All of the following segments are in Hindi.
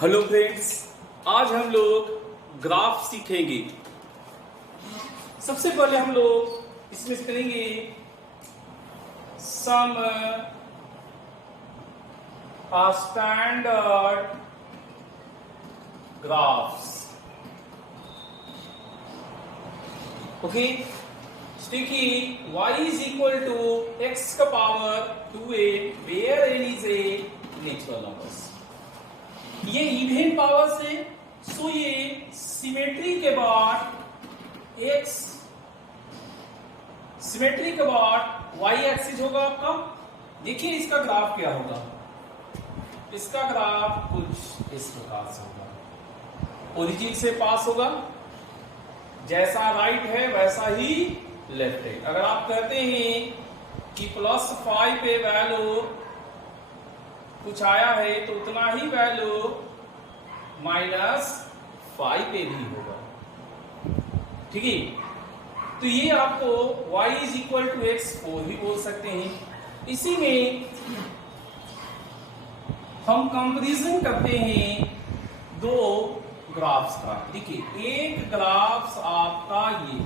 हेलो फ्रेंड्स, आज हम लोग ग्राफ सीखेंगे। सबसे पहले हम लोग इसमें करेंगे सम स्टैंडर्ड ग्राफ्स। ओके, देखिए y is equal to x का power 2a where n is a natural numbers. ये इवन पावर से, सो ये सिमेट्री के बाद x सिमेट्री के बाद y एक्सिस होगा आपका। देखिए इसका ग्राफ क्या होगा। इसका ग्राफ कुछ इस प्रकार से होगा। ओरिजिन से पास होगा, जैसा राइट है वैसा ही लेफ्ट है। अगर आप कहते हैं कि +5 पे वैल्यू कुछ आया है तो उतना ही वैल्यू -5 पे भी होगा। ठीक है, तो ये आपको y is equal to x 4 भी बोल सकते हैं। इसी में हम कंपैरिजन करते हैं दो ग्राफ्स का। देखिए एक ग्राफ्स आपका ये,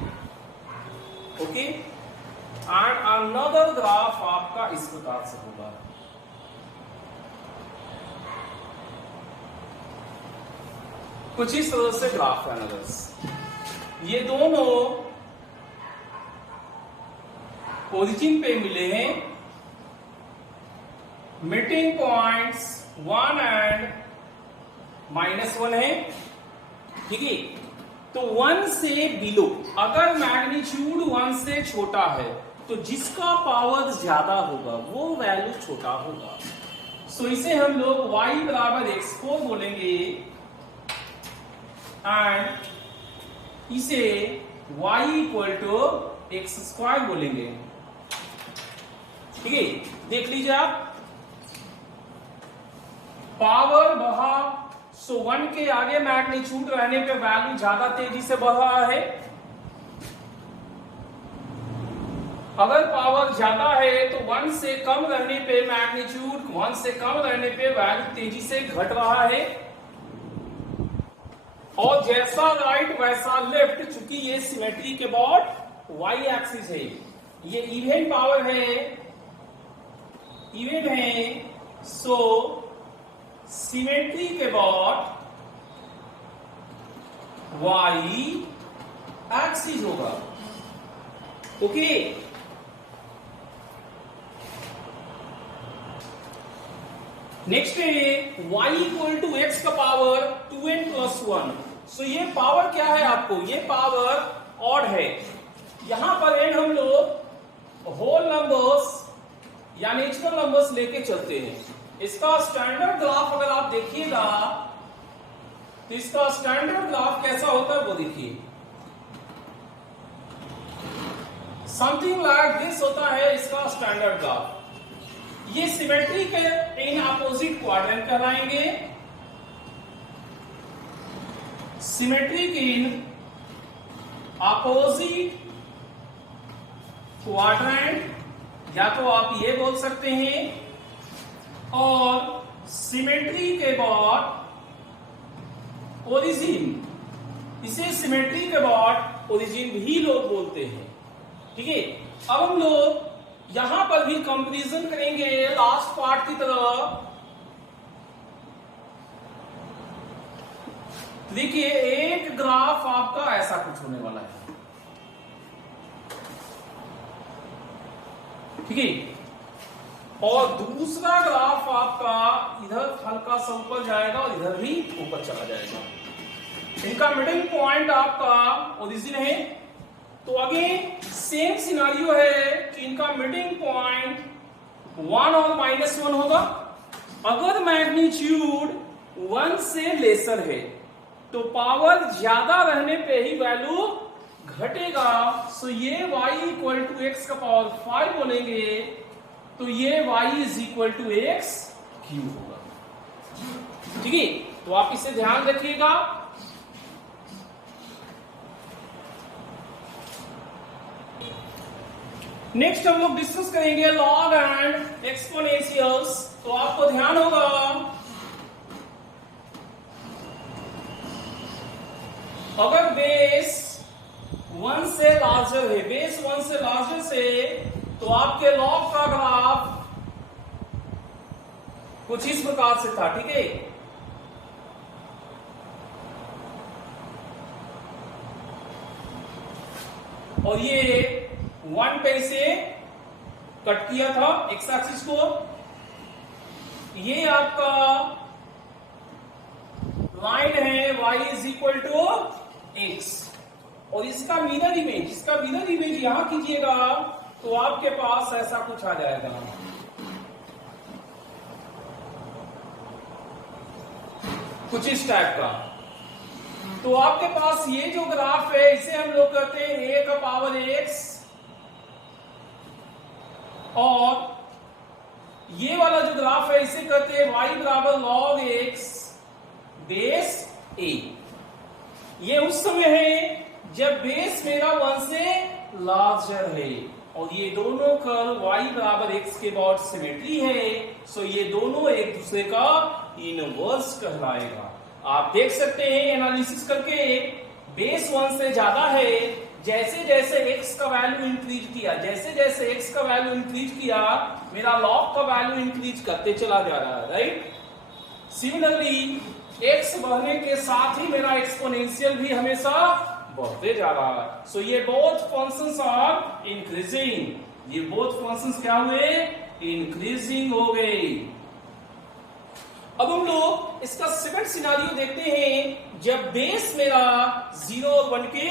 ओके, एंड अनदर ग्राफ आपका इस प्रकार से होगा। कुछ इस तरह से ग्राफ एनालिसिस, ये दोनों ओरिजिन पे मिले हैं। मीटिंग पॉइंट्स 1 एंड -1 है। ठीक है, तो 1 से बिलो, अगर मैग्नीट्यूड 1 से छोटा है तो जिसका पावर ज्यादा होगा वो वैल्यू छोटा होगा। सो इसे हम लोग y बराबर x4 बोलेंगे एंड इसे y इक्वल टू x² बोलेंगे। ठीक है, देख लीजिए आप, पावर बढ़ा, सो 1 के आगे मैग्नीट्यूड रहने पे वैल्यू ज्यादा तेजी से बढ़ रहा है। अगर पावर ज्यादा है तो 1 से कम रहने पे मैग्नीट्यूड 1 से कम रहने पे वैल्यू तेजी से घट रहा है। और जैसा राइट वैसा लेफ्ट, चूंकि ये सिमेट्री के बाद y एक्सिस है, ये इवन पावर है, इवन है, सो सिमेट्री के बाद y एक्सिस होगा। ओके, नेक्स्ट है y इक्वल टू x का पावर 2n + 1। सो ये पावर क्या है आपको, ये पावर ऑड है। यहां पर n हम लोग होल नंबर्स या नेचुरल नंबर्स लेके चलते हैं। इसका स्टैंडर्ड ग्राफ अगर आप देखिएगा तो इसका स्टैंडर्ड ग्राफ कैसा होता है वो देखिए, समथिंग लाइक दिस होता है इसका स्टैंडर्ड ग्राफ। ये सिमेट्री के इन अपोजिट क्वाड्रेंट कहलाएंगे। सिमेट्री के इन अपोजिट क्वाड्रेंट, या तो आप ये बोल सकते हैं, और सिमेट्री के बाद ओरिजिन, इसे सिमेट्री के बाद ओरिजिन भी लोग बोलते हैं। ठीक है, अब हम लोग यहां पर भी कंपैरिजन करेंगे लास्ट पार्ट की तरह। देखिए एक ग्राफ आपका ऐसा कुछ होने वाला है। ठीक है, और दूसरा ग्राफ आपका इधर हल्का सा ऊपर जाएगा और इधर भी ऊपर चला जाएगा। इनका मिडिल पॉइंट आपका ओरिजिन है। तो अगेन सेम सिनारियो है कि इनका मीटिंग पॉइंट 1 और -1 होगा। अगर मैग्नीट्यूड 1 से लेसर है तो पावर ज्यादा रहने पे ही वैल्यू घटेगा। सो ये y इक्वल टू x का पावर 5 बोलेंगे, तो ये y is equal to x³ होगा। ठीक है, तो आप इसे ध्यान रखिएगा। नेक्स्ट हम लोग डिस्कस करेंगे लॉग एंड एक्सपोनेंशियल्स। तो आपको ध्यान होगा लार्जर है, बेस 1 से लार्जर से, तो आपके लॉग का ग्राफ कुछ इस प्रकार से था, ठीक है। और ये 1 पे से कट किया था एक्स एक्सिस को। ये आपका लाइन है y is equal to x, और इसका मिरर इमेज यहां कीजिएगा तो आपके पास ऐसा कुछ आ जाएगा। कुछ इस टाइप का। तो आपके पास ये जो ग्राफ है इसे हम लोग कहते हैं a का पावर x, और ये वाला जो ग्राफ है इसे कहते हैं y बराबर log x बेस a। ये उस समय है जब बेस मेरा 1 से लार्जर है, और ये दोनों कर्व y बराबर x के अबाउट सिमेट्री है, सो ये दोनों एक दूसरे का इनवर्स कहलाएगा। आप देख सकते हैं एनालिसिस करके, बेस 1 से ज्यादा है, जैसे जैसे x का वैल्यू इंक्रीज किया, मेरा लॉग का वैल्यू इंक्रीज करते चला जा रहा है, राइट। सिमिलरली x बढ़ने के साथ ही मेरा एक्सपोनेंशियल भी हमेशा बढ़ते जा रहा है। सो ये बोथ फंक्शंस आर इंक्रीजिंग, ये बोथ फंक्शंस क्या हुए, इंक्रीजिंग हो गए। अब हम लोग इसका सेकंड सिनेरियो देखते हैं, जब बेस मेरा 0 और 1 के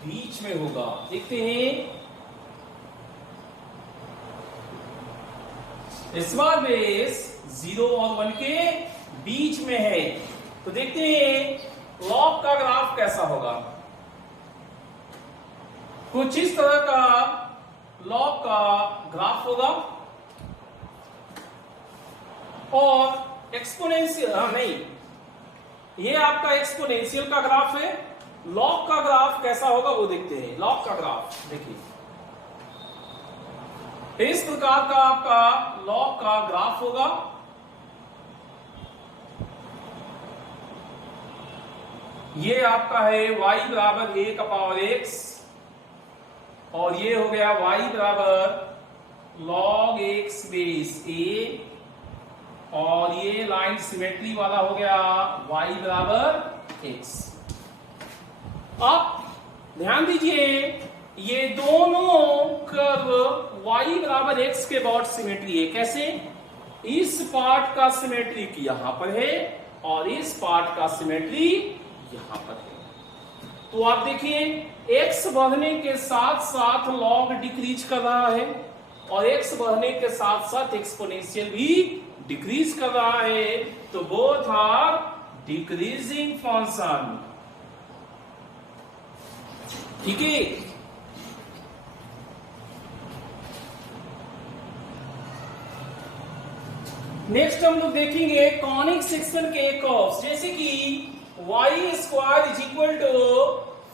बीच में होगा। देखते हैं, इस बार बेस 0 और 1 के बीच में है, तो देखते हैं लॉग का ग्राफ कैसा होगा। कुछ इस तरह का लॉग का ग्राफ होगा, और एक्सपोनेंशियल नहीं, ये आपका एक्सपोनेंशियल का ग्राफ है। लॉग का ग्राफ कैसा होगा वो देखते हैं। लॉग का ग्राफ देखिए, इस प्रकार का आपका लॉग का ग्राफ होगा। ये आपका है y बराबर a का पावर x, और ये हो गया y बराबर log x बेस a, और ये लाइन सिमेट्री वाला हो गया y बराबर x। अब ध्यान दीजिए, ये दोनों कर्व y बराबर x के अबाउट सिमेट्री है। कैसे? इस पार्ट का सिमेट्री यहां पर है, और इस पार्ट का सिमेट्री यहां पर है। तो आप देखिए, x बढ़ने के साथ साथ लॉग डिक्रीज कर रहा है, और x बढ़ने के साथ साथ एक्सपोनेंशियल भी डिक्रीज कर रहा है। तो बोथ आर डिक्रीजिंग फंक्शन, ठीक है। नेक्स्ट हम लोग देखेंगे कॉनिक सेक्शन के कर्व्स, जैसे कि y square is equal to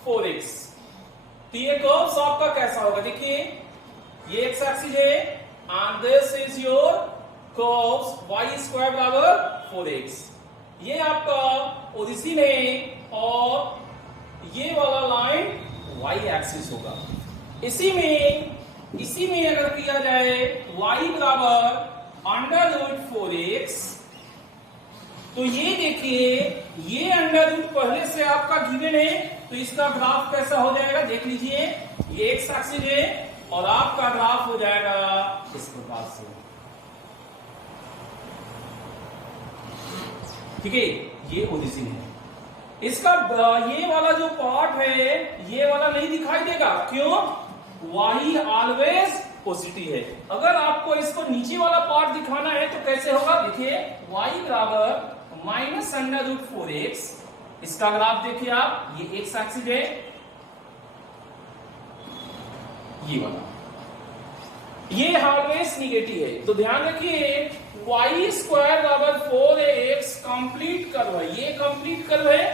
4x। तो ये कर्व्स आपका कैसा होगा? देखिए, ये एक्स एक्सिस है, and this is your curves y square बराबर 4x। ये आपका ओरिजिन है, और ये वाला लाइन y एक्सिस होगा। इसी में अगर किया जाए y बराबर √4x, तो ये देखिए, ये √ पहले से आपका गिवन है, तो इसका ग्राफ कैसा हो जाएगा देख लीजिए। ये एक्स एक्सिस है, और आपका ग्राफ हो जाएगा इस प्रकार से, ठीक है। ये ओरिजिन है। इसका ये वाला जो पार्ट है, ये वाला नहीं दिखाई देगा। क्यों? y ऑलवेज पॉजिटिव है। अगर आपको इसको नीचे वाला पार्ट दिखाना है तो कैसे होगा? देखिए, y बराबर -√4x, इसका ग्राफ देखिए आप, ये एक्स एक्सिस है, ये वाला, ये ऑलवेज निगेटिव है। तो ध्यान रखिए, y स्क्वायर बराबर 4x कंप्लीट कर्व है, ये कंप्लीट कर्व है।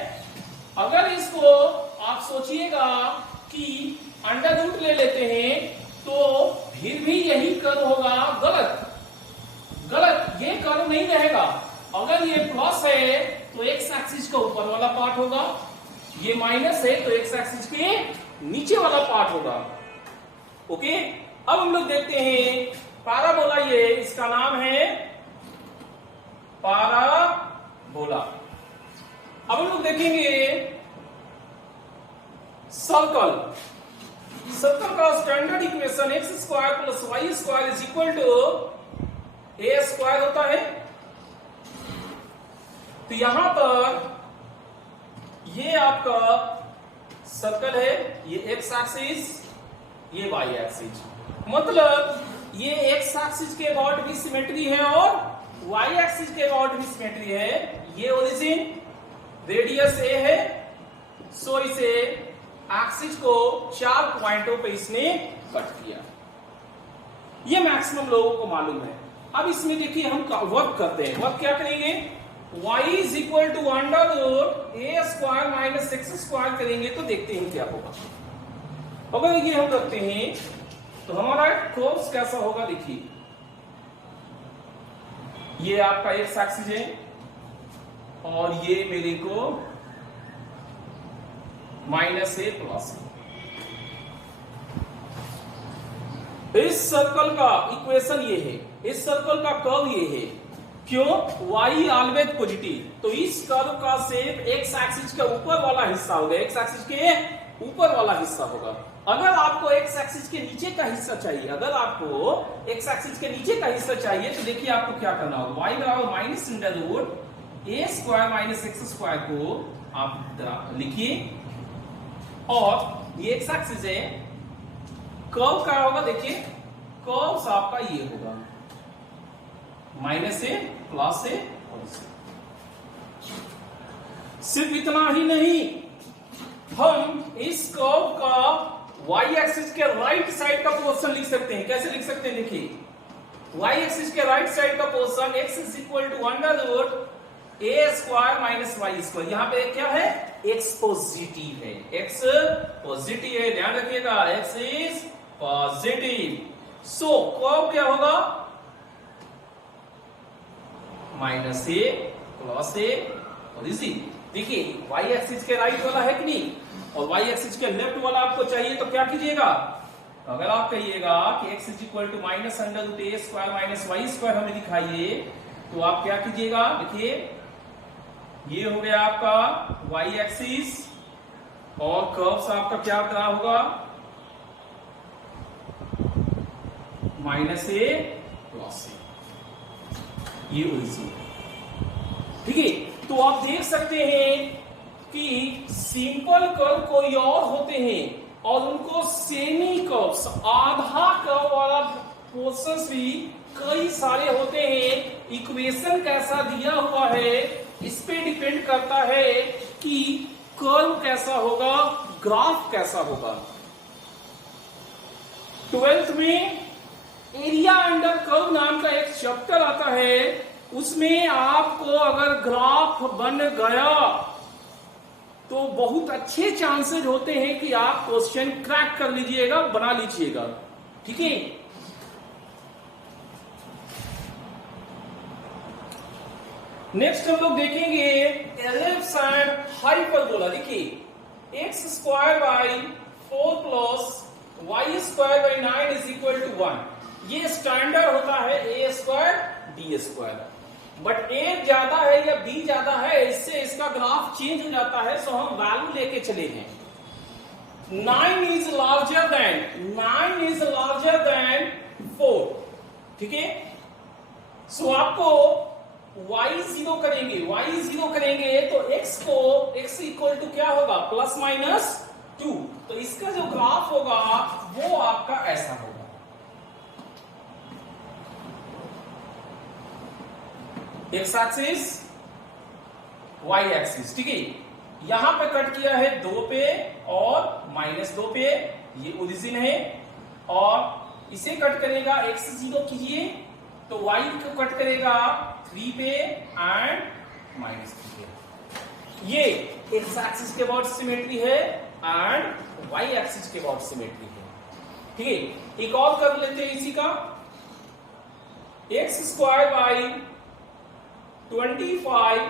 अगर इसको आप सोचिएगा कि √ ले लेते हैं, तो फिर भी यही कर्व होगा। गलत, ये कर्व नहीं रहेगा। अगर ये प्लस है तो एक्स एक्सिस का ऊपर वाला पार्ट होगा, ये माइनस है तो एक्स एक्सिस के नीचे वाला पार्ट होगा। ओके, अब हम लोग देखते हैं पैराबोला, ये इसका नाम है पैराबोला। अब हम लोग देखेंगे सर्कल। सर्कल का standard equation x square plus y square is equal to a square होता है। तो यहां पर ये आपका सर्कल है, ये एक्स एक्सिस, ये वाई एक्सिस, मतलब ये एक्स एक्सिस के अबाउट भी सिमेट्री है और वाई एक्सिस के अबाउट भी सिमेट्री है। ये ओरिजिन रेडियस ए है, सो इसे एक्सिस को 4 पॉइंटों पे इसने कट किया। ये मैक्सिमम लोगों को मालूम है। अब इसमें देखिए हम वर्क करते हैं। वर्क क्या करेंगे, y is equal to under root a square minus x square करेंगे तो देखते हैं क्या होगा। अगर ये हम रखते हैं तो हमारा कोर्स कैसा होगा, देखिए ये आपका एक्स एक्सिस है और ये मेरे को माइनस ए प्लस ए। इस सर्कल का इक्वेशन ये है, इस सर्कल का कर्व ये है। क्यों, y ऑलवेज पॉजिटिव, तो इस कर्व का शेप एक्स एक्सिस के ऊपर वाला हिस्सा होगा, एक्स एक्सिस के ऊपर वाला हिस्सा होगा। अगर आपको एक्स एक्सिस के नीचे का हिस्सा चाहिए, अगर आपको एक्स एक्सिस के नीचे का हिस्सा चाहिए तो देखिए आपको क्या करना होगा, y बराबर minus under root a square minus x square को आप लिखिए और ये एक्स एक्सिस है, कर्व क्या होगा, देखिए कर्व आपका ये होगा माइनस ए प्लस ए। सिर्फ इतना ही नहीं, हम इस कर्व का y एक्सिस के राइट साइड का पोर्शन लिख सकते हैं। कैसे लिख सकते हैं, देखिए y एक्सिस के राइट साइड का portion x is equal to under root a square minus y square. यहां पे क्या है, x पॉजिटिव है, x पॉजिटिव है, ध्यान रखिएगा x is positive. So curve क्या होगा, माइनस ए प्लस ए और इसी। देखिए y एक्सिस के राइट वाला है कि नहीं, और y एक्सिस के लेफ्ट वाला आपको चाहिए तो क्या कीजिएगा, अगर आप कहिएगा कि x is equal to minus under root a square minus y square हमें दिखाइए, तो आप क्या कीजिएगा, देखिए ये हो गया आपका y एक्सिस और कर्व आपका क्या रहा होगा, माइनस ए प्लस ए, ये ओरिजिन। ठीक है, तो आप देख सकते हैं कि सिंपल कर्व कोई और होते हैं और उनको सेमी कर्व्स, आधा कर्व वाला पोर्शंस भी कई सारे होते हैं। इक्वेशन कैसा दिया हुआ है इस पे डिपेंड करता है कि कर्व कैसा होगा, ग्राफ कैसा होगा। 12th में एरिया अंडर कर्व नाम का एक चैप्टर आता है, उसमें आपको अगर ग्राफ बन गया तो बहुत अच्छे चांसेस होते हैं कि आप क्वेश्चन क्रैक कर लीजिएगा, बना लीजिएगा। ठीक है, नेक्स्ट हम लोग देखेंगे एलिप्स एंड हाइपरबोला। देखिए x square by 4 plus y square by 9 is equal to 1। ये स्टैंडर्ड होता है a square d square, but a ज्यादा है या बी ज्यादा है इससे इसका ग्राफ चेंज हो जाता है। सो हम वैल्यू लेके चले हैं 9 इज लार्जर देन 4। ठीक है, सो आपको y0 करेंगे तो x इक्वल टू क्या होगा, प्लस माइनस 2। तो इसका जो ग्राफ होगा वो आपका ऐसा होगा, एक्स एक्सिस वाई एक्सिस। ठीक है, यहां पे कट किया है 2 पे और माइनस 2 पे, ये ओरिजिन है, और इसे कट करेगा x0 कीजिए तो y को कट करेगा 3 पे एंड माइनस 3 पे। ये एक्स एक्सिस के अबाउट सिमेट्री है एंड वाई एक्सिस के अबाउट सिमेट्री है। ठीक है, एक और कर लेते हैं इसी का, x square by 25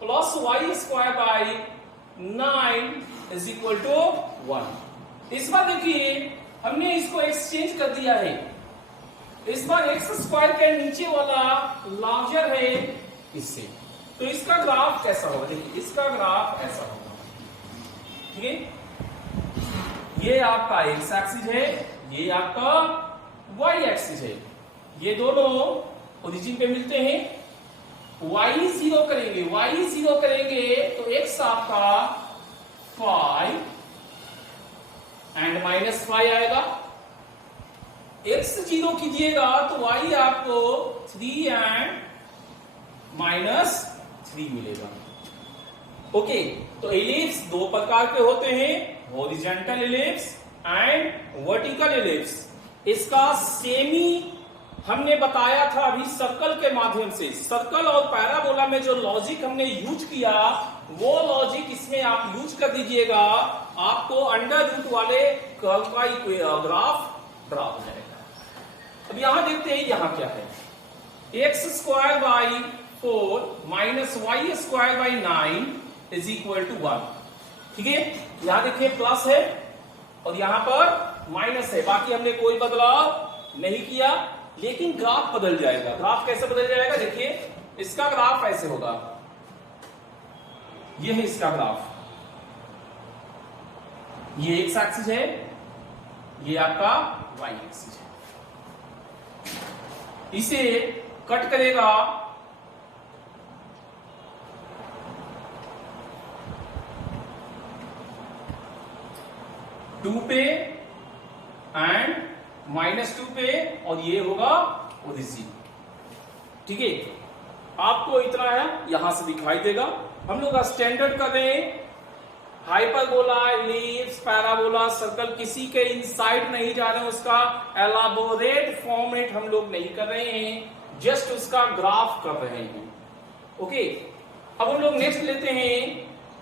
plus y square by 9 is equal to 1। इस बार देखिए हमने इसको एक्सचेंज कर दिया है। इस बार एक्स स्क्वायर के नीचे वाला लार्जर है इससे, तो इसका ग्राफ कैसा होगा? देखिए इसका ग्राफ ऐसा होगा, ठीक है। ये आपका एक्स एक्सिस है, ये आपका वाई एक्सिस है, ये दोनों ओरिजिन पे मिलते हैं। y 0 करेंगे, y 0 करेंगे तो x आपका 5 एंड माइनस 5 आएगा। x 0 कीजिएगा तो y आपको 3 एंड माइनस 3 मिलेगा। ओके, तो एलिप्स दो प्रकार के होते हैं, horizontal ellipse and vertical ellipse. इसका सेमी हमने बताया था अभी सर्कल के माध्यम से। सर्कल और पैराबोला में जो लॉजिक हमने यूज किया वो लॉजिक इसमें आप यूज कर दीजिएगा, आपको अंडर रूट वाले कर्व का ग्राफ ड्रा हो जाएगा। अब यहां देखते हैं यहां क्या है, x square by 4 minus y square by 9 is equal to 1। ठीक है, यहां देखिए प्लस है और यहां पर माइनस है, बाकी हमने कोई बदलाव नहीं किया, लेकिन ग्राफ बदल जाएगा। ग्राफ कैसे बदल जाएगा? देखिए इसका ग्राफ ऐसे होगा, ये है इसका ग्राफ, ये एक्स एक्सिस है, ये आपका वाई एक्सिस है। इसे कट करेगा टू पे एंड -2 पे, और ये होगा ओरिजिन। ठीक है, आपको इतना है यहां से दिखाई देगा। हम लोग स्टैंडर्ड कर रहे हैं, हाइपरबोला, एलिप्स, पैराबोला, सर्कल किसी के इनसाइड नहीं जा रहे हैं, उसका एलाबोरेट फॉर्मेट हम लोग नहीं कर रहे हैं, जस्ट उसका ग्राफ कर रहे हैं। ओके, अब हम लोग नेक्स्ट लेते हैं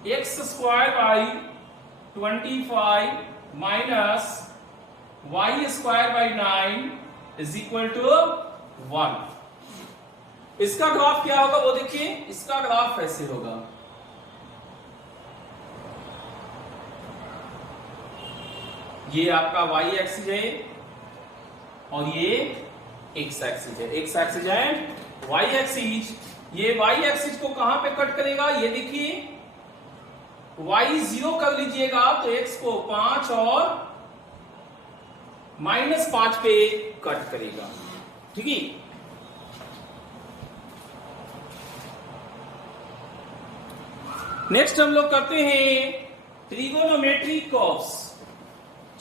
x square by 25 minus y square by 9 is equal to 1। इसका ग्राफ क्या होगा वो देखिए, इसका ग्राफ ऐसे होगा, ये आपका y एक्सिस है और ये x एक्सिस है। x एक्सिस है, y एक्सिस, ये y एक्सिस को कहां पे कट करेगा? ये देखिए y 0 कर लीजिएगा तो x को 5 और -5 पे कट करेगा। ठीक है, नेक्स्ट हम लोग करते हैं ट्रिगोनोमेट्री कर्व्स।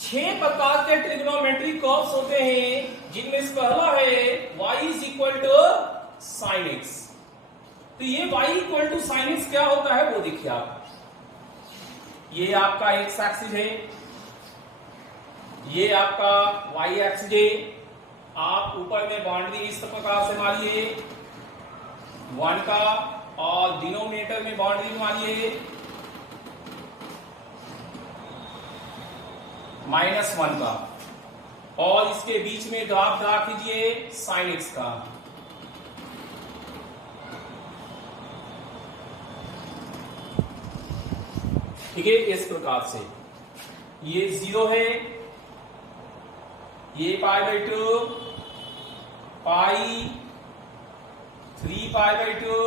6 प्रकार के ट्रिगोनोमेट्री कर्व्स होते हैं, जिनमें से पहला है y is equal to sine x. तो ये y equal to sine x क्या होता है वो देखिए आप, ये आपका एक्स एक्सिस है, ये आपका y एक्सिस है। आप ऊपर में बाउंड्री इस प्रकार से मारिए 1 का, और डिनोमिनेटर में बाउंड्री मारिए -1 का, और इसके बीच में ग्राफ ड्रा कीजिए साइन एक्स का। ठीक है, इस प्रकार से ये 0 है, ये π/2, पाई, 3π/2,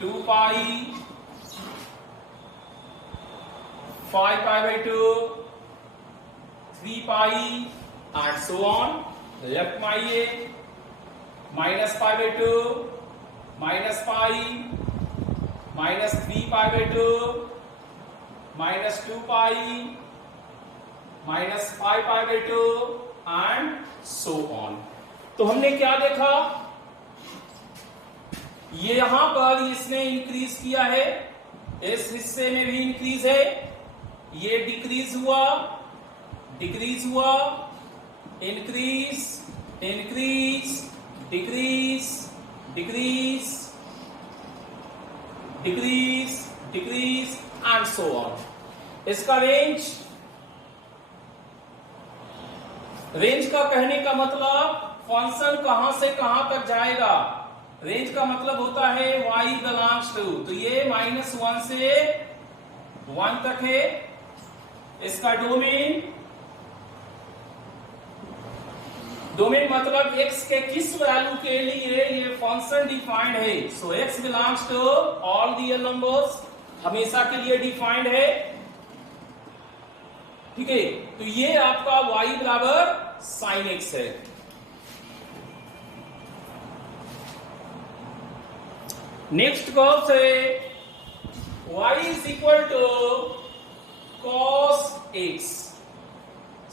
2π, 5π/2, 3π and so on। लेफ्ट में आइए, -π/2, -π, -3π/2, -2π, -5π/2 एंड सो ऑन। तो हमने क्या देखा, ये यहां पर इसने इंक्रीज किया है, इस हिस्से में भी इंक्रीज है, ये डिक्रीज हुआ, डिक्रीज हुआ, increase, increase, decrease, decrease, decrease, decrease and so on. इसका रेंज, रेंज का कहने का मतलब फंक्शन कहां से कहां तक जाएगा। रेंज का मतलब होता है y बिलोंग्स टू, तो ये -1 से 1 तक है। इसका डोमेन डोमेन मतलब x के किस वैल्यू के लिए ये फंक्शन डिफाइंड है। So x belongs to all real numbers, हमेशा के लिए डिफाइंड है। ठीक है, तो ये आपका y बराबर साइन x है। नेक्स्ट कर्व से y is equal to cos x।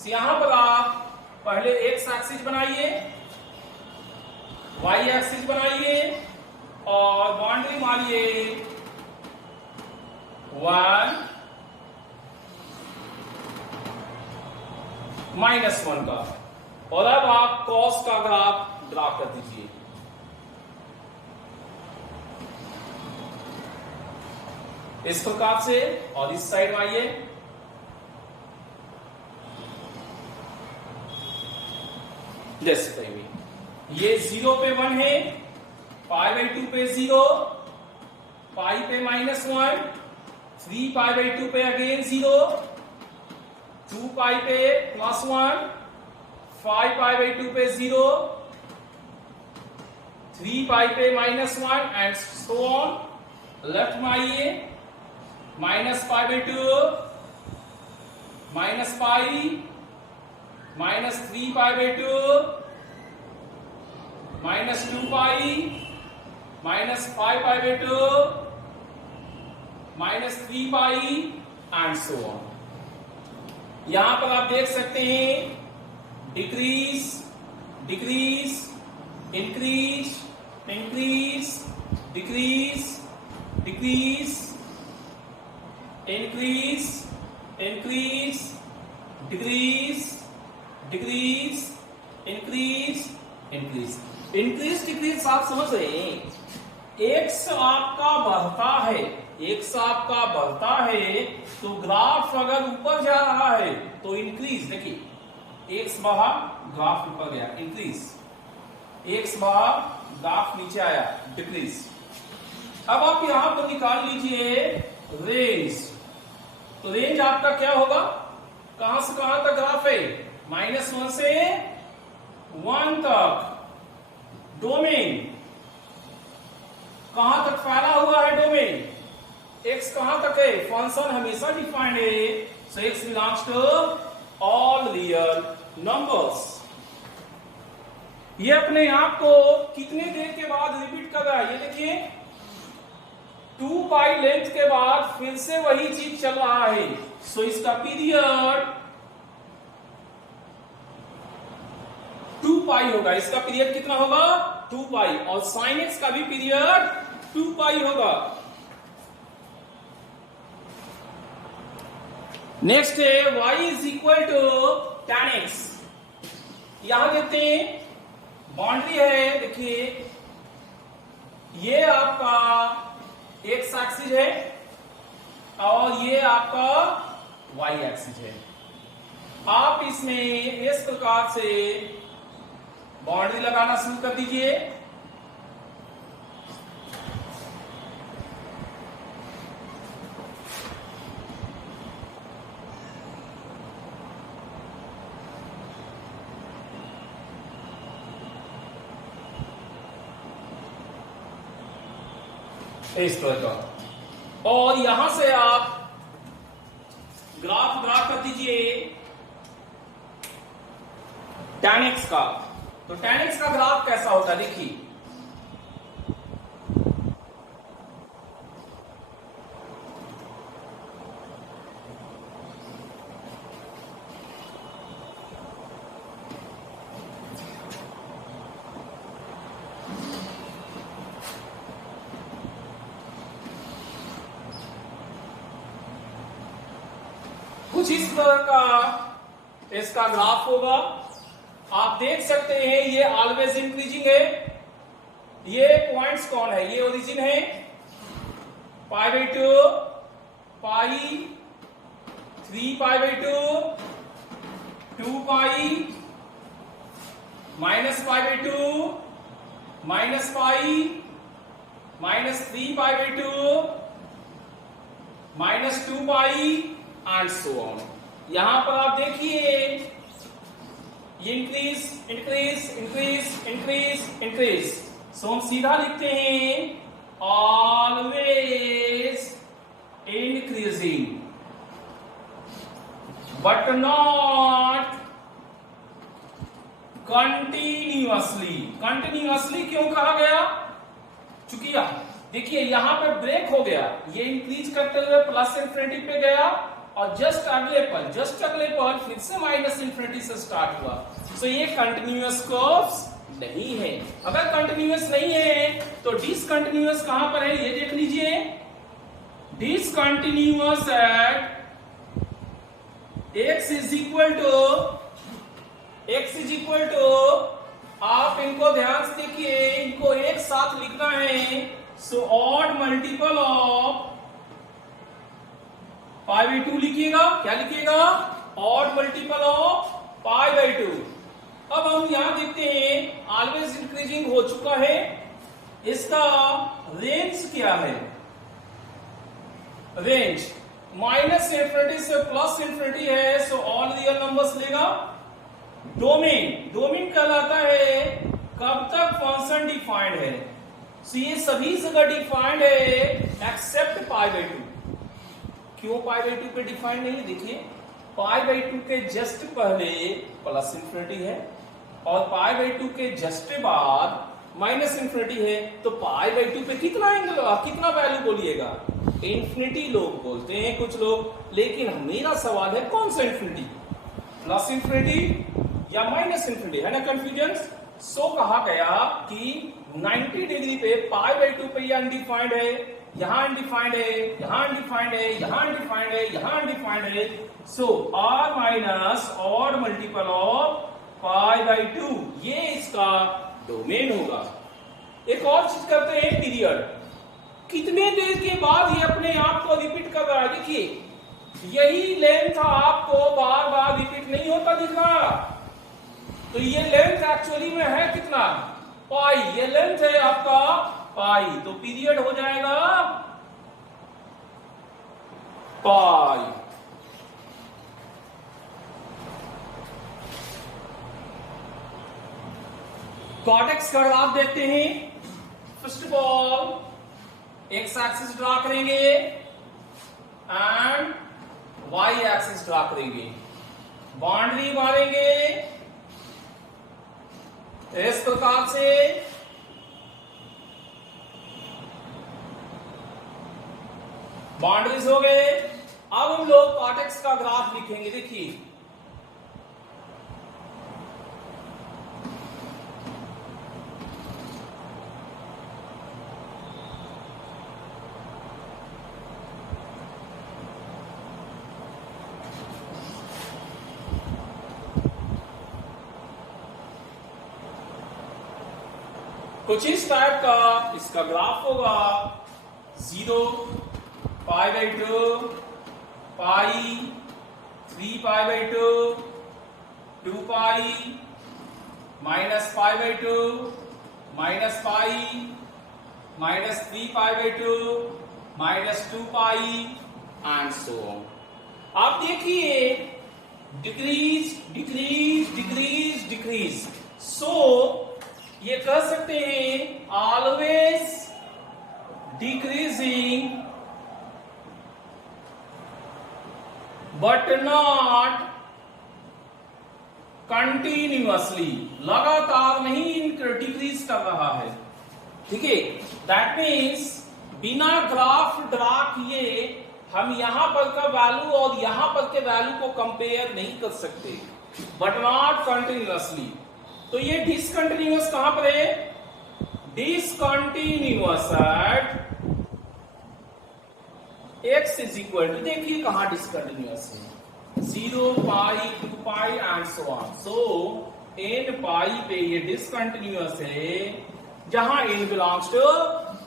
यहां पर आप पहले x एक्सिस बनाइए, y एक्सिस बनाइए और बाउंड्री मारिए 1 -1 का, और अब आप cos का ग्राफ ड्रा कर दीजिए। इस प्रकार से, और इस साइड में आइए, जैसे कहेंगे ये 0 पे 1 है, π/2 पे 0, π पे -1, 3 π/2 पे अगेन 0, 2 π पे +1, 5 π/2 पे 0, 3 π पे -1 एंड सो ऑन। लेफ्ट में आइए, -π/2, -π, -3 π/2, -2 π, -5 π/2, -3 π एंड सो ऑन। यहां पर आप देख सकते हैं decrease, decrease, increase, increase, decrease, decrease, increase, increase, decrease, decrease, increase, increase, increase, decrease. आप समझ रहे हैं, एक्स आपका बढ़ता है, एक्स आपका बढ़ता है, तो ग्राफ अगर ऊपर जा रहा है तो इंक्रीज, देखिए एक्स बढ़ा, ग्राफ ऊपर गया, इंक्रीज, एक्स बढ़ा, ग्राफ नीचे आया, डिक्रीज। अब आप यहां पर निकाल लीजिए रेंज, तो रेंज आपका क्या होगा, कहां से कहां तक ग्राफ है, -1 से 1 तक। डोमेन कहां तक फैला हुआ है, डोमेन x कहां तक है, फंक्शन हमेशा डिफाइंड है, so x belongs to all real numbers. ये अपने आप को कितने देर के बाद रिपीट कर रहा है, ये देखिए 2 π लेंथ के बाद फिर से वही चीज चल रहा है। सो इसका पीरियड 2 π होगा, इसका पीरियड कितना होगा, 2 π, और sin x का भी पीरियड 2 π होगा। नेक्स्ट है y is equal to tan x। यहां देखते हैं बाउंड्री है, देखिए ये आपका x एक्सिस है और ये आपका y एक्सिस है। आप इसमें इस प्रकार से बाउंड्री लगाना शुरू कर दीजिए। इस तरह का, और यहां से आप ग्राफ ड्रा कर दीजिए tan x का। तो tan x का ग्राफ कैसा होता है, देखिए कुछ इस तरह का इसका ग्राफ होगा। आप देख सकते हैं ये ऑलवेज इंक्रीजिंग है। ये पॉइंट्स कौन है, ये ओरिजिन है, π/2, π, 3 π/2, 2 π, -π/2, -π, -3 π/2, -2 π एंड सो ऑन। यहां पर आप देखिए ये increase increase increase increase increase. So हम सीधा लिखते हैं always increasing but not continuously. Continuously क्यों कहा गया? चूंकि देखिए यहां पे ब्रेक हो गया, ये इंक्रीज करते हुए प्लस इंफिनिटी पे गया और जस्ट अगले पर फिर से माइनस इंफिनिटी से स्टार्ट हुआ। सो ये कंटिन्यूअस कर्व्स नहीं है। अगर कंटिन्यूअस नहीं है तो डिसकंटिन्यूअस कहां पर है ये देख लीजिए। Discontinuous at x is equal to आप इनको ध्यान से देखिए, इनको एक साथ लिखना है। So odd multiple of pi by 2 लिखिएगा। क्या लिखिएगा? Odd multiple of pi by 2। अब हम यहां देखते हैं ऑलवेज इंक्रीजिंग हो चुका है, इसका रेंज क्या है? रेंज माइनस इंफिनिटी से प्लस इंफिनिटी है। सो ऑल रियल नंबर्स लेगा। डोमेन कहलाता है कब तक फंक्शन डिफाइंड है। सो ये सभी जगह डिफाइंड है एक्सेप्ट पाई बाई 2। क्यों पाई बाई 2 पे डिफाइंड नहीं? देखिए पाई बाई 2 के जस्ट पहले प्लस इंफिनिटी है और पाई बाई 2 के जस्ट बाद माइनस इंफिनिटी है। तो पाई बाई 2 पे कितना एंगल, कितना वैल्यू बोलिएगा? इंफिनिटी लोग बोलते हैं कुछ लोग, लेकिन मेरा सवाल है कौन सा इंफिनिटी? प्लस इंफिनिटी या माइनस इंफिनिटी? है ना कंफ्यूजन। सो कहा गया कि 90 डिग्री पे पाई बाई 2 पे ये अनडिफाइंड है, यहां अनडिफाइंड है, यहां अनडिफाइंड है, यहां अनडिफाइंड है, यहां अनडिफाइंड है। So R minus odd multiple of pi by 2 ये इसका डोमेन होगा। एक और चीज करते हैं, पीरियड। कितने देर के बाद ये अपने आप को रिपीट कर रहा है? देखिए यही लेंथ आपको बार बार रिपीट नहीं होता दिख रहा। तो ये लेंथ एक्चुअली में है कितना? पाई। ये लेंथ है आपका पाई, तो पीरियड हो जाएगा पाई। कॉर्टेक्स का ग्राफ देखते हैं। First of all x axis draw करेंगे एंड वाई एक्सिस ड्रा करेंगे। बाउंड्री मारेंगे इस प्रकार से। बाउंड्रीज हो गए। अब हम लोग कॉर्टेक्स का ग्राफ लिखेंगे। देखिए कुछ इस टाइप का इसका ग्राफ होगा। 0, पाई by 2, pi, 3 pi by 2, 2 pi, minus pi by 2, minus pi, minus 3 pi by 2, minus 2 pi and so on. आप देखिए डिक्रीज डिक्रीज डिक्रीज डिक्रीज। सो ये कह सकते हैं always decreasing but not continuously. लगातार नहीं डिक्रीज कर रहा है। ठीक है, दैट मीन्स बिना ग्राफ ड्रा किए हम यहां पर का वैल्यू और यहां पर के वैल्यू को कंपेयर नहीं कर सकते, बट नॉट कंटिन्यूअसली। तो ये डिसकंटिन्यूअस कहां पर है? Discontinuous at x is equal to, देखिए कहां डिसकंटिन्यूअस है? 0, pi, 2 pi and so on. So n pi पे ये डिसकंटिन्यूअस है जहां n बिलोंग्स टू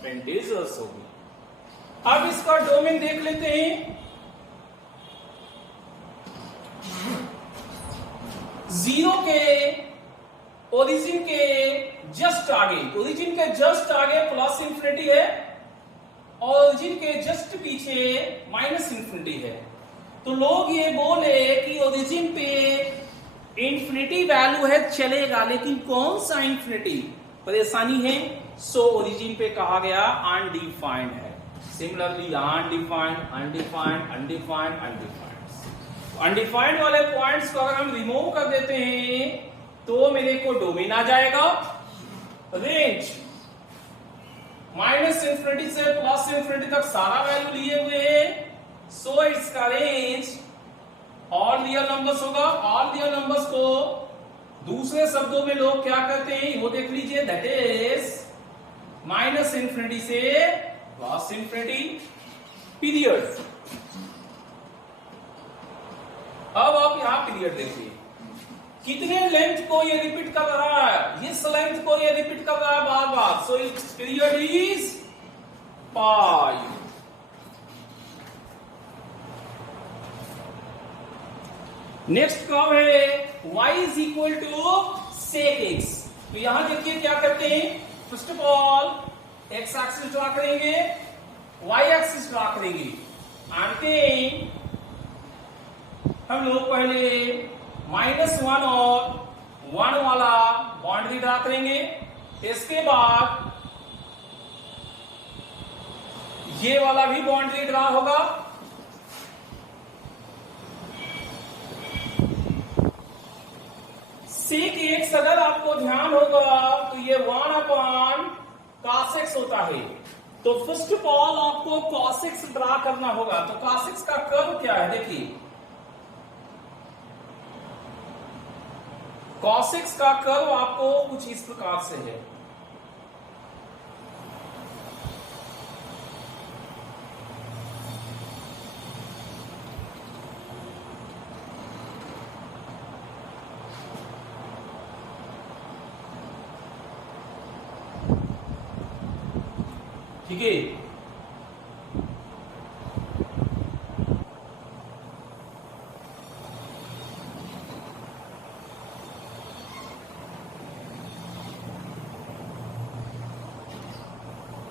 इंटीजर्स होगी। अब इसका डोमेन देख लेते हैं। 0 के ओरिजिन के जस्ट आगे, ओरिजिन के जस्ट आगे प्लस इंफिनिटी है और ओरिजिन के जस्ट पीछे माइनस इंफिनिटी है। तो लोग ये बोले कि ओरिजिन पे इंफिनिटी वैल्यू है चलेगा, लेकिन कौन सा इंफिनिटी, परेशानी है। सो ओरिजिन पे कहा गया अनडिफाइंड है। Similarly undefined, undefined, undefined, undefined. Undefined वाले पॉइंट्स को अगर हम रिमूव कर देते हैं तो मेरे को डोमेन आ जाएगा, रेंज माइनस इंफिनिटी से प्लस इंफिनिटी तक सारा वैल्यू लिए हुए हैं। सो इसका रेंज ऑल रियल नंबर्स होगा। ऑल रियल नंबर्स को दूसरे शब्दों में लोग क्या करते हैं वो देख लीजिए, दैट इज माइनस इंफिनिटी से प्लस इंफिनिटी पीरियड। अब आप यहां पीरियड देखिए, कितने लेंथ को ये रिपीट कर रहा है, इस लेंथ को ये रिपीट कर रहा है बार बार। So it's period is pi. Next curve है y is equal to sec x। तो यहां देखिए क्या करते हैं, first of all x axis draw करेंगे, y एक्सिस ड्रा करेंगे, आते हम लोग पहले -1 और 1 वाला बाउंड्री ड्रा करेंगे। इसके बाद ये वाला भी बाउंड्री ड्रा होगा। सेक एक्स अगर आपको ध्यान होगा तो ये 1/cos x होता है। तो फर्स्ट ऑफ ऑल आपको cos x ड्रा करना होगा। तो cos x का कर्व क्या है, देखिए cos x का कर्व आपको कुछ इस प्रकार से है। ठीक है,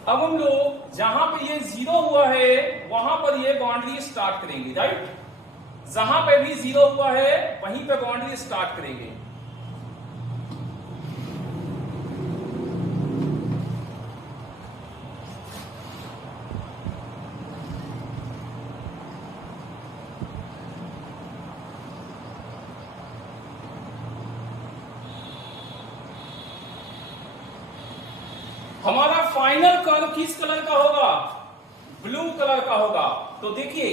अब हम लोग जहां पे ये 0 हुआ है वहां पर ये बाउंड्री स्टार्ट करेंगे, राइट। जहां पे भी 0 हुआ है वहीं पे बाउंड्री स्टार्ट करेंगे। हमारा फाइनल कर्व किस कलर का होगा, ब्लू कलर का होगा। तो देखिए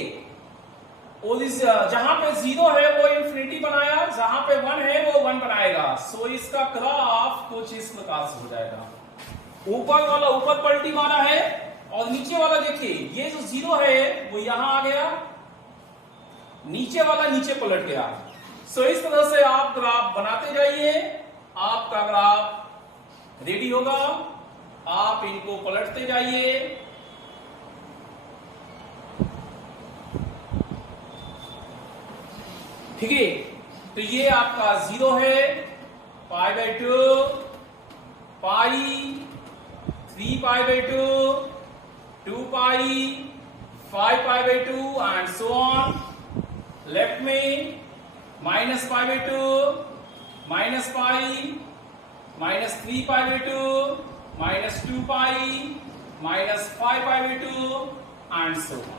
जहां पे 0 है वो इंफिनिटी बनाया, जहां पे 1 है वो 1 बनाएगा। सो इसका ग्राफ कुछ इस प्रकार से हो जाएगा। ऊपर वाला ऊपर पलटी मारा है और नीचे वाला देखिए ये जो 0 है वो यहां आ गया, नीचे वाला नीचे पलट गया। सो इस तरह से आप ग्राफ बनाते जाइए, आपका ग्राफ रेडी होगा। आप इनको पलटते जाइए। ठीक है, तो ये आपका 0 है, π/2, पाई, 3π/2, 2π, 5π/2 एंड सो ऑन। लेफ्ट में -π/2, -π, -3π/2, -2π, -5π/2 एंड सो ऑन।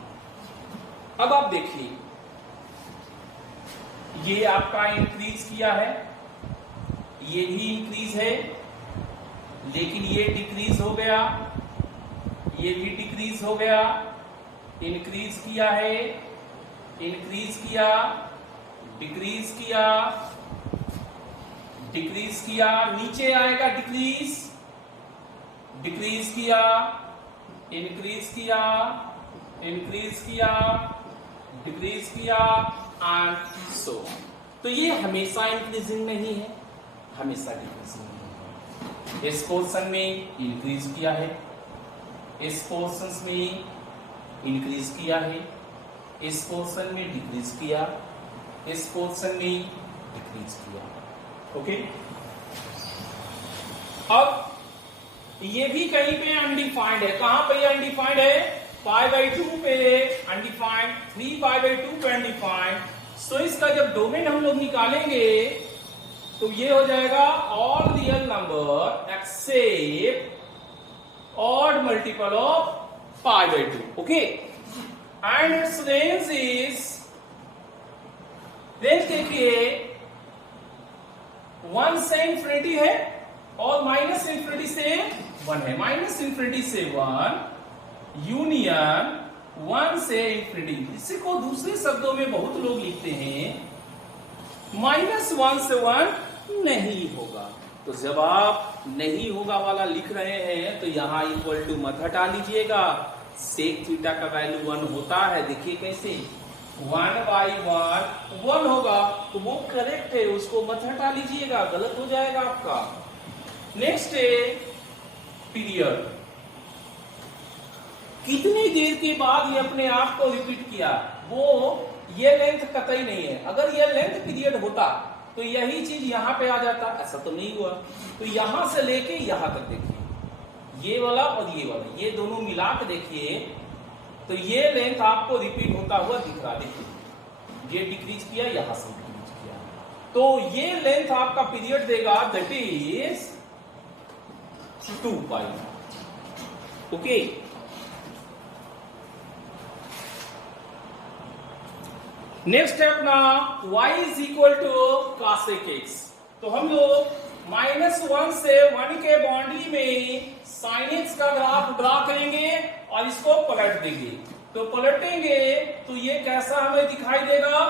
अब आप देखिए ये आपका इंक्रीज किया है, ये भी इंक्रीज है, लेकिन ये डिक्रीज हो गया, ये भी डिक्रीज हो गया। इंक्रीज किया है, इंक्रीज किया, डिक्रीज किया, डिक्रीज किया, नीचे आएगा डिक्रीज, डिक्रीज किया, इंक्रीज किया, इंक्रीज किया, डिक्रीज किया एंड सो। तो ये हमेशा इंक्रीजिंग नहीं है, हमेशा डिक्रीजिंग नहीं है। इस पोर्शन में इंक्रीज किया है, इस पोर्शन में इंक्रीज किया है, इस पोर्शन में डिक्रीज किया, इस पोर्शन में डिक्रीज किया। ओके, अब ये भी कहीं पे अनडिफाइंड है। कहां पे अनडिफाइंड है, π/2 पे अनडिफाइंड, 3π/2 पे अनडिफाइंड। सो इसका जब डोमेन हम लोग निकालेंगे तो ये हो जाएगा all real number except odd multiple of pi by two. Okay, and it's range is, range देखिए 1 से इंफिनिटी है और माइनस इंफिनिटी से 1 है. माइनस इंफिनिटी से 1 यूनियन 1 से इंफिनिटी. इसी को दूसरे शब्दों में बहुत लोग लिखते हैं -1 से 1 नहीं होगा. तो जब आप नहीं होगा वाला लिख रहे हैं तो यहां इक्वल टू मत हटा लीजिएगा. सेक थीटा का वैल्यू 1 होता है. देखिए कैसे 1/1 होगा तो वो करेक्ट है, उसको मत हटा लीजिएगा, गलत हो जाएगा आपका. नेक्स्ट है पीरियड. कितनी देर के बाद ये अपने आप को रिपीट किया, वो ये लेंथ कतई नहीं है. अगर ये लेंथ पीरियड होता तो यही चीज यहां पे आ जाता, ऐसा तो नहीं हुआ. तो यहां से लेके यहां तक देखिए, ये वाला और ये वाला, ये दोनों मिला के देखिए तो ये लेंथ आपको रिपीट होता हुआ दिख रहा है. देखिए ये डिक्रीज किया, यहां से डिक्रीज किया, तो ये लेंथ आपका पीरियड देगा that is 2 pi. Okay, next है अपना y is equal to cosec x. तो हम लोग -1 से 1 के बाउंड्री में sin x का ग्राफ ड्रा करेंगे और इसको पलट देंगे. तो पलटेंगे तो ये कैसा हमें दिखाई देगा,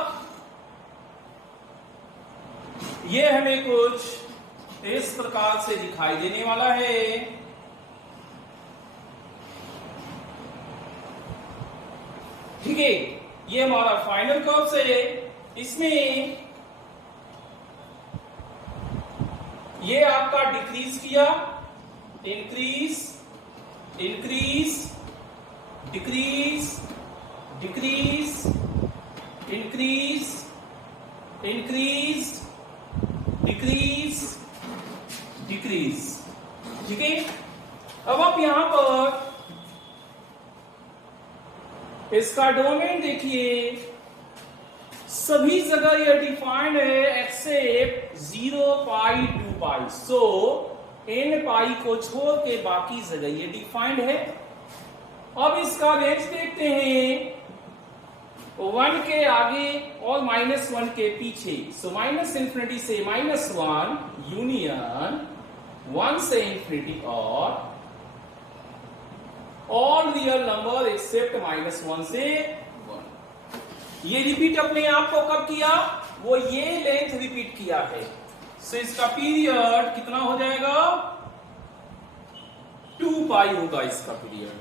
ये हमें कुछ इस प्रकार से दिखाई देने वाला है. ठीक है, ये हमारा फाइनल कर्व है. इसमें ये आपका डिक्रीज किया, increase, increase, decrease, decrease, increase, increase, decrease, decrease. ठीक है, अब आप यहां पर इसका डोमेन देखिए, सभी जगह यह डिफाइंड है एक्सेप्ट 0 पाई 2 पाई. सो n पाई को छोड़ के बाकी जगह ये डिफाइंड है. अब इसका रेंज देखते हैं, 1 के आगे और -1 के पीछे. सो माइनस इंफिनिटी से -1 यूनियन 1 से इंफिनिटी और ऑल रियल नंबर एक्सेप्ट -1 से 1. ये रिपीट अपने आप को कब किया, वो ये लेंथ रिपीट किया है. सो इसका पीरियड कितना हो जाएगा, 2 पाई होगा इसका पीरियड.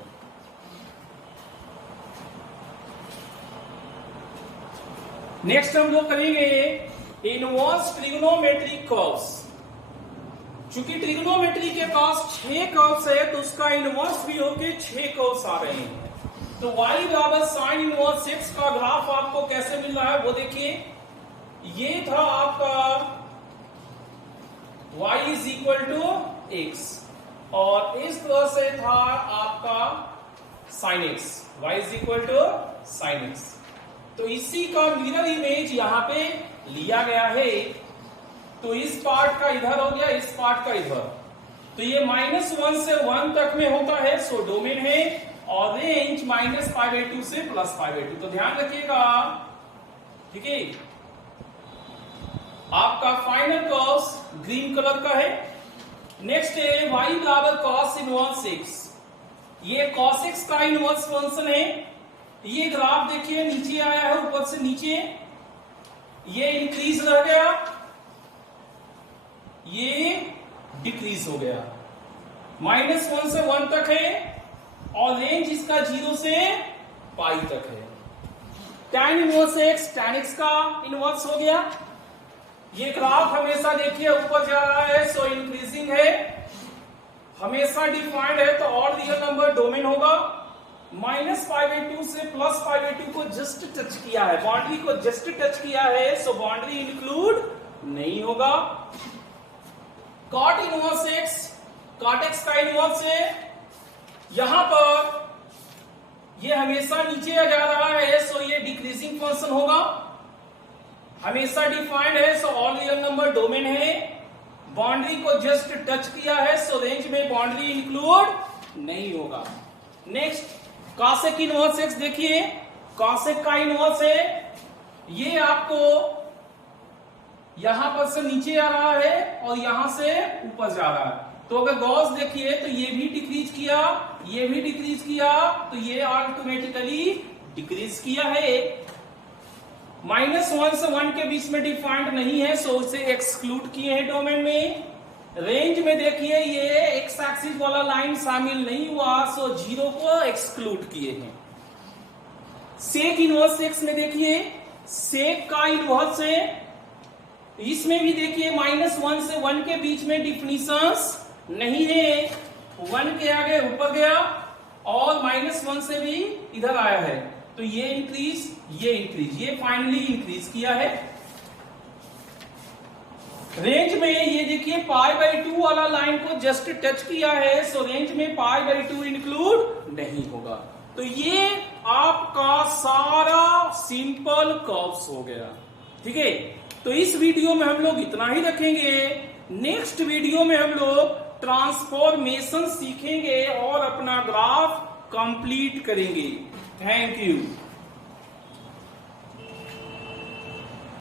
नेक्स्ट हम लोग करेंगे इनवर्स ट्रिग्नोमेट्रिक कर्व्स. चूंकि ट्रिग्नोमेट्री के पास 6 कर्व्स है तो उसका इनवर्स भी होके 6 कर्व्स आ रहे हैं. तो y बराबर साइन इनवर्स x का ग्राफ आपको कैसे मिल रहा है वो देखिए. ये था आपका y is equal to x और इस तरह से था आपका sine x, y is equal to sine x. तो इसी का मिरर इमेज यहां पे लिया गया है. तो इस पार्ट का इधर हो गया, इस पार्ट का इधर. तो ये -1 से 1 तक में होता है. सो डोमेन है और रेंज -π/2 से +π/2. तो ध्यान रखिएगा. ठीक है, आपका फाइनल कर्व ग्रीन कलर का है. नेक्स्ट है y बराबर cos इनवर्स x. ये cos x का इनवर्स फंक्शन है. ये ग्राफ देखिए नीचे आया है, ऊपर से नीचे. ये इंक्रीज रह गया, ये डिक्रीज हो गया. -1 से 1 तक है और रेंज इसका 0 से पाई तक है. tan inverse x tan x का इनवर्स हो गया. ये ग्राफ हमेशा देखिए ऊपर जा रहा है, सो इंक्रीजिंग है, हमेशा डिफाइंड है. तो ऑड रियल नंबर डोमेन होगा. -π/2 से +π/2 को जस्ट टच किया है, बाउंड्री को जस्ट टच किया है, सो बाउंड्री इंक्लूड नहीं होगा. cot inverse x, cot x का इनवर्स है. यहां पर ये हमेशा नीचे आ जा रहा है, सो ये डिक्रीजिंग फंक्शन होगा. हमेशा डिफाइंड है, so all real number domain है। बाउंड्री को जस्ट टच किया है, सो रेंज में बाउंड्री इंक्लूड नहीं होगा। नेक्स्ट, कॉसेक इनवर्स एक्स देखिए, कॉसेक का इनवर्स है, ये आपको यहां पर से नीचे आ रहा है और यहां से ऊपर जा रहा है। तो अगर गॉस देखिए तो ये भी डिक्रीज किया, ये भी डिक्रीज किया, तो ये ऑटोमेटिकली डिक्रीज किया है। -1 से 1 के बीच में डिफाइंड नहीं है, सो उसे एक्सक्लूड किए हैं डोमेन में। रेंज में देखिए ये एक्स एक्सिस वाला लाइन शामिल नहीं हुआ, सो 0 को एक्सक्लूड किए हैं। सेक इनवर्स एक्स में देखिए, सेक का इनवर्स है, इसमें भी देखिए -1 से 1 के बीच में डिफिनिशंस नहीं है, 1 के आगे ऊपर गया और -1 से भी इधर आया है, तो ये इंक्रीज, ये फाइनली इंक्रीज किया है। रेंज में ये देखिए π/2 वाला लाइन को जस्ट टच किया है, सो रेंज में π/2 इंक्लूड नहीं होगा। तो ये आपका सारा सिंपल कर्व्स हो गया, ठीक है। तो इस वीडियो में हम लोग इतना ही रखेंगे। नेक्स्ट वीडियो में हम लोग ट्रांसफॉर्मेशन सीखेंगे और अपना ग्राफ कंप्लीट करेंगे। Thank you.